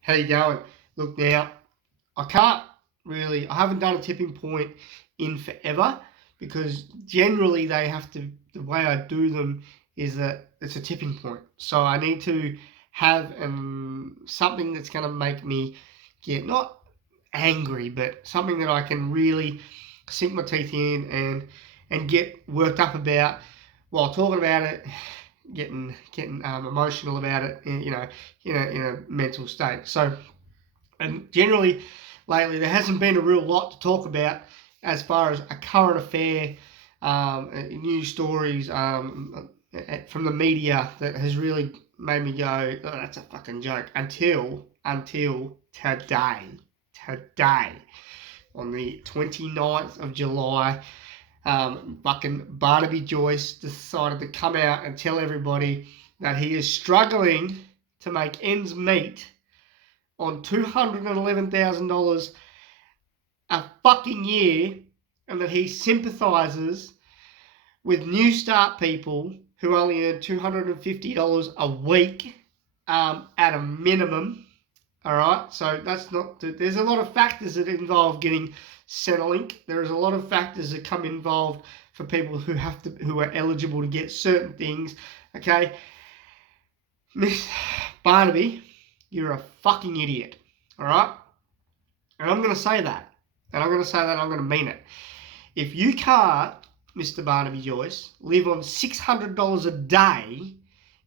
How you going? Look now, I haven't done a tipping point in forever because generally the way I do them is that it's a tipping point. So I need to have something that's going to make me get not angry, but something that I can really sink my teeth in and get worked up about while talking about it, getting emotional about it, in a mental state. So, and generally, lately there hasn't been a real lot to talk about as far as a current affair, news stories from the media that has really made me go, oh, that's a fucking joke. Until today, on the 29th of July, fucking Barnaby Joyce decided to come out and tell everybody that he is struggling to make ends meet on $211,000 a fucking year, and that he sympathises with New Start people who only earn $250 a week at a minimum. All right, so that's not. There's a lot of factors that involve getting Centrelink. There is a lot of factors that come involved for people who are eligible to get certain things. Okay, Miss Barnaby, you're a fucking idiot. All right, and I'm going to say that, and I'm going to say that. I'm going to mean it. If you can't, Mr. Barnaby Joyce, live on $600 a day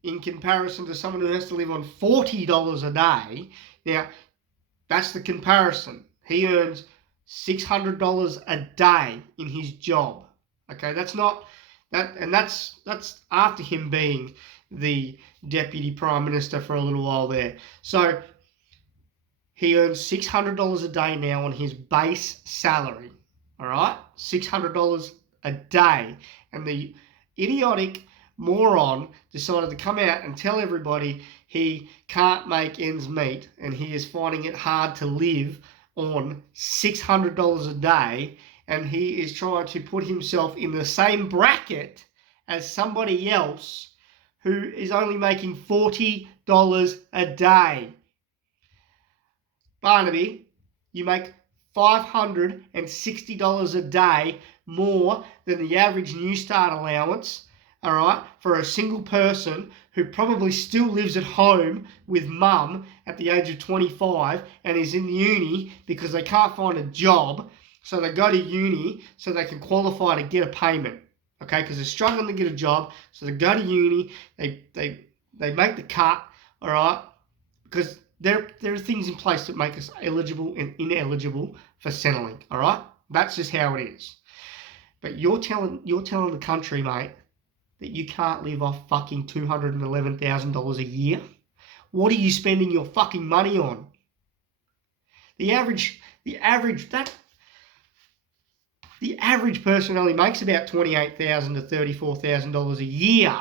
in comparison to someone who has to live on $40 a day. Now, that's the comparison. He earns $600 a day in his job. Okay, that's not that, and that's after him being the deputy prime minister for a little while there. So he earns $600 a day now on his base salary. All right, $600 a day, and the idiotic moron decided to come out and tell everybody he can't make ends meet and he is finding it hard to live on $600 a day, and he is trying to put himself in the same bracket as somebody else who is only making $40 a day. Barnaby, you make $560 a day more than the average New Start allowance, all right, for a single person who probably still lives at home with mum at the age of 25 and is in uni because they can't find a job, so they go to uni so they can qualify to get a payment, okay, because they're struggling to get a job, so they go to uni, they make the cut, all right, because there are things in place that make us eligible and ineligible for Centrelink, all right? That's just how it is. But you're telling the country, mate, that you can't live off fucking $211,000 a year? What are you spending your fucking money on? The average person only makes about $28,000 to $34,000 a year.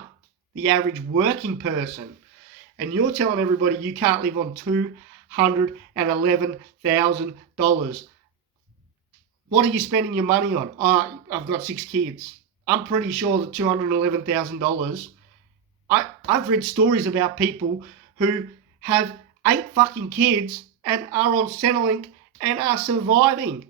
The average working person. And you're telling everybody you can't live on $211,000. What are you spending your money on? Oh, I've got 6 kids. I'm pretty sure that $211,000. I've read stories about people who have 8 fucking kids and are on Centrelink and are surviving.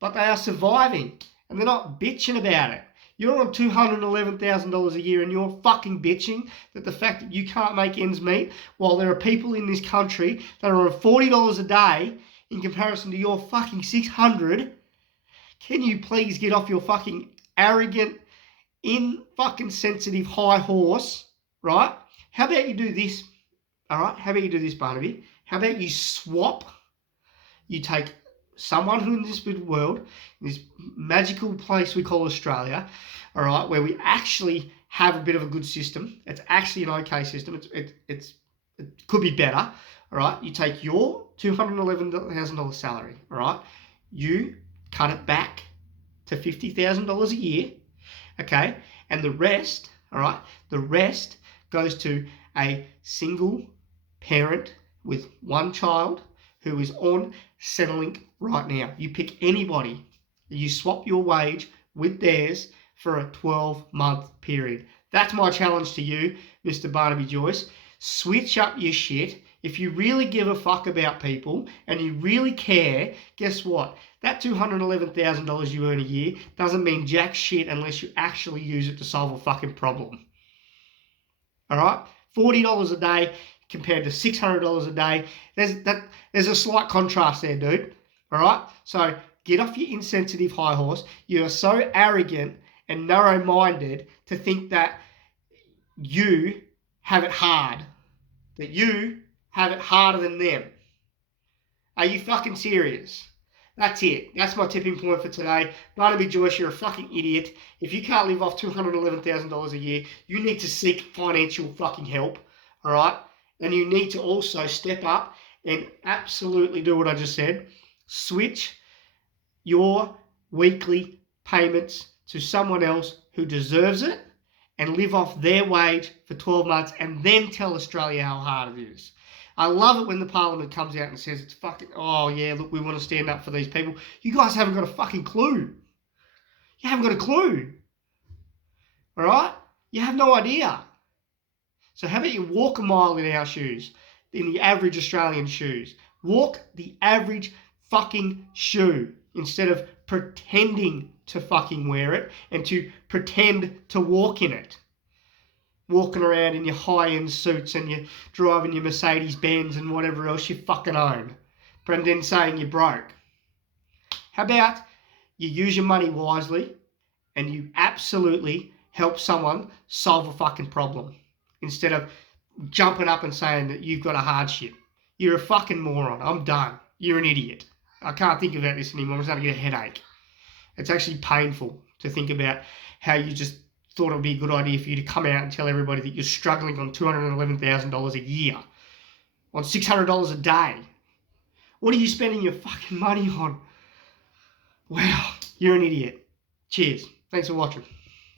But they are surviving and they're not bitching about it. You're on $211,000 a year and you're fucking bitching that the fact that you can't make ends meet while there are people in this country that are on $40 a day in comparison to your fucking $600. Can you please get off your fucking arrogant, fucking sensitive high horse, right? How about you do this, all right? How about you do this, Barnaby? How about you swap? You take someone who in this world, in this magical place we call Australia, all right, where we actually have a bit of a good system. It's actually an okay system. It could be better, all right? You take your $211,000 salary, all right? You cut it back to $50,000 a year, okay? And the rest, all right, the rest goes to a single parent with one child who is on Centrelink right now. You pick anybody, you swap your wage with theirs for a 12-month period. That's my challenge to you, Mr. Barnaby Joyce. Switch up your shit. If you really give a fuck about people and you really care, guess what? That $211,000 you earn a year doesn't mean jack shit unless you actually use it to solve a fucking problem. All right? $40 a day compared to $600 a day. There's a slight contrast there, dude. All right? So get off your insensitive high horse. You are so arrogant and narrow-minded to think that you have it hard. That you have it harder than them. Are you fucking serious? That's it. That's my tipping point for today. Barnaby Joyce, you're a fucking idiot. If you can't live off $211,000 a year, you need to seek financial fucking help, all right? And you need to also step up and absolutely do what I just said. Switch your weekly payments to someone else who deserves it and live off their wage for 12 months and then tell Australia how hard it is. I love it when the Parliament comes out and says it's fucking, oh yeah, look, we want to stand up for these people. You guys haven't got a fucking clue. You haven't got a clue. All right? You have no idea. So how about you walk a mile in our shoes, in the average Australian shoes? Walk the average fucking shoe instead of pretending to fucking wear it and to pretend to walk in it. Walking around in your high-end suits and you're driving your Mercedes-Benz and whatever else you fucking own. But then saying you're broke. How about you use your money wisely and you absolutely help someone solve a fucking problem instead of jumping up and saying that you've got a hardship. You're a fucking moron. I'm done. You're an idiot. I can't think about this anymore. I'm starting to get a headache. It's actually painful to think about how you just thought it would be a good idea for you to come out and tell everybody that you're struggling on $211,000 a year, on $600 a day. What are you spending your fucking money on? Wow, you're an idiot. Cheers. Thanks for watching.